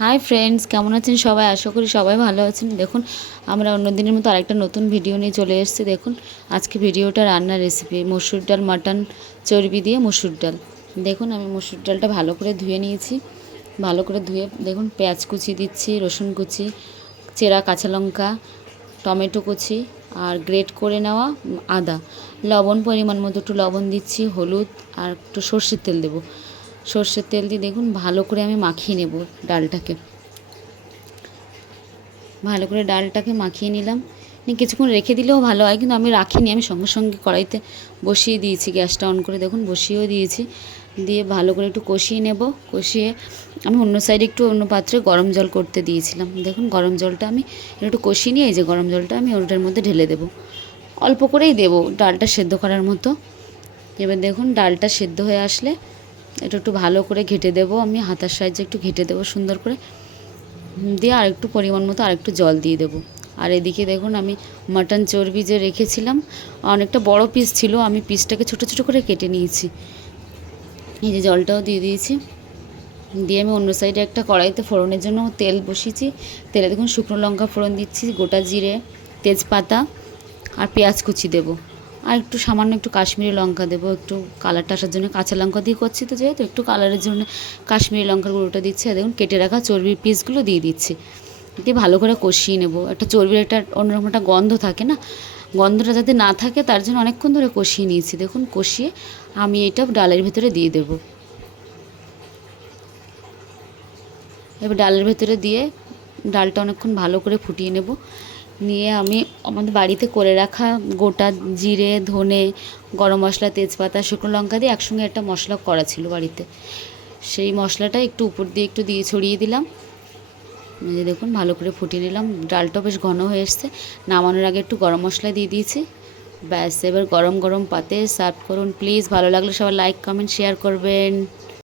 Hi friends, কেমন আছেন সবাই? আশা করি সবাই ভালো আছেন। দেখুন, আমরা অন্য দিনের মতো আরেকটা নতুন ভিডিও নিয়ে চলে এসেছি। দেখুন, আজকে ভিডিওটা রান্নার রেসিপি মসুর ডাল, মাটন চর্বি দিয়ে মসুর ডাল। দেখুন, আমি মসুর ডালটা ভালো করে ধুয়ে নিয়েছি। ভালো করে ধুয়ে দেখুন, পেঁয়াজ কুচি দিচ্ছি, রসুন কুচি, চেরা কাঁচা লঙ্কা, টমেটো কুচি আর গ্রেট করে নেওয়া আদা, লবণ পরিমাণ মতো একটু লবণ দিচ্ছি, হলুদ আর একটু সর্ষের তেল দেবো। সর্ষের তেল দিয়ে দেখুন ভালো করে আমি মাখিয়ে নেব ডালটাকে। ভালো করে ডালটাকে মাখিয়ে নিলাম। কিছুক্ষণ রেখে দিলেও ভালো হয়, কিন্তু আমি রাখিনি, আমি সঙ্গে সঙ্গে কড়াইতে বসিয়ে দিয়েছি, গ্যাসটা অন করে দেখুন বসিয়েও দিয়েছি। দিয়ে ভালো করে একটু কষিয়ে নেব। কষিয়ে আমি অন্য সাইডে একটু অন্য পাত্রে গরম জল করতে দিয়েছিলাম। দেখুন গরম জলটা আমি একটু কষিয়ে নিয়ে এই যে গরম জলটা আমি ওটার মধ্যে ঢেলে দেবো। অল্প করেই দেবো, ডালটা সেদ্ধ করার মতো। এবার দেখুন ডালটা সেদ্ধ হয়ে আসলে এটা একটু ভালো করে ঘেঁটে দেবো, আমি হাতার সাহায্যে একটু ঘেঁটে দেবো সুন্দর করে। দিয়ে আরেকটু পরিমাণ মতো আরেকটু জল দিয়ে দেবো। আর এদিকে দেখুন আমি মাটন চর্বি যে রেখেছিলাম, অনেকটা বড় পিস ছিল, আমি পিসটাকে ছোটো ছোটো করে কেটে নিয়েছি। এই যে জলটাও দিয়ে দিয়েছি। দিয়ে আমি অন্য সাইডে একটা কড়াইতে ফোড়নের জন্য তেল বসিয়েছি। তেলে দেখুন শুকনো লঙ্কা ফোড়ন দিচ্ছি, গোটা জিরে, তেজপাতা আর পেঁয়াজ কুচি দেবো। আর একটু সামান্য একটু কাশ্মীরি লঙ্কা দেবো, একটু কালারটা আসার জন্য। কাঁচা লঙ্কা দিয়ে করছি তো যেহেতু, একটু কালারের জন্য কাশ্মীরি লঙ্কার গুঁড়োটা দিচ্ছি। আর দেখুন কেটে রাখা চর্বির পিসগুলো দিয়ে দিচ্ছি। দিয়ে ভালো করে কষিয়ে নেব। একটা চর্বির একটা অন্যরকম একটা গন্ধ থাকে না, গন্ধটা যাতে না থাকে তার জন্য অনেকক্ষণ ধরে কষিয়ে নিয়েছি। দেখুন কষিয়ে আমি এটা ডালের ভেতরে দিয়ে দেবো। এবার ডালের ভেতরে দিয়ে ডালটা অনেকক্ষণ ভালো করে ফুটিয়ে নেব। নিয়ে আমি আমাদের বাড়িতে করে রাখা গোটা জিরে, ধনে, গরম মশলা, তেজপাতা, শুকনো লঙ্কা দিয়ে একসঙ্গে একটা মশলা করা ছিল বাড়িতে, সেই মশলাটা একটু উপর দিয়ে একটু দিয়ে ছড়িয়ে দিলাম। যে দেখুন ভালো করে ফুটিয়ে নিলাম, ডালটা বেশ ঘন হয়ে এসছে। নামানোর আগে একটু গরম মশলা দিয়ে দিয়েছি। ব্যাস, এবার গরম গরম পাতে সার্ভ করুন প্লিজ। ভালো লাগলে সবাই লাইক, কমেন্ট, শেয়ার করবেন।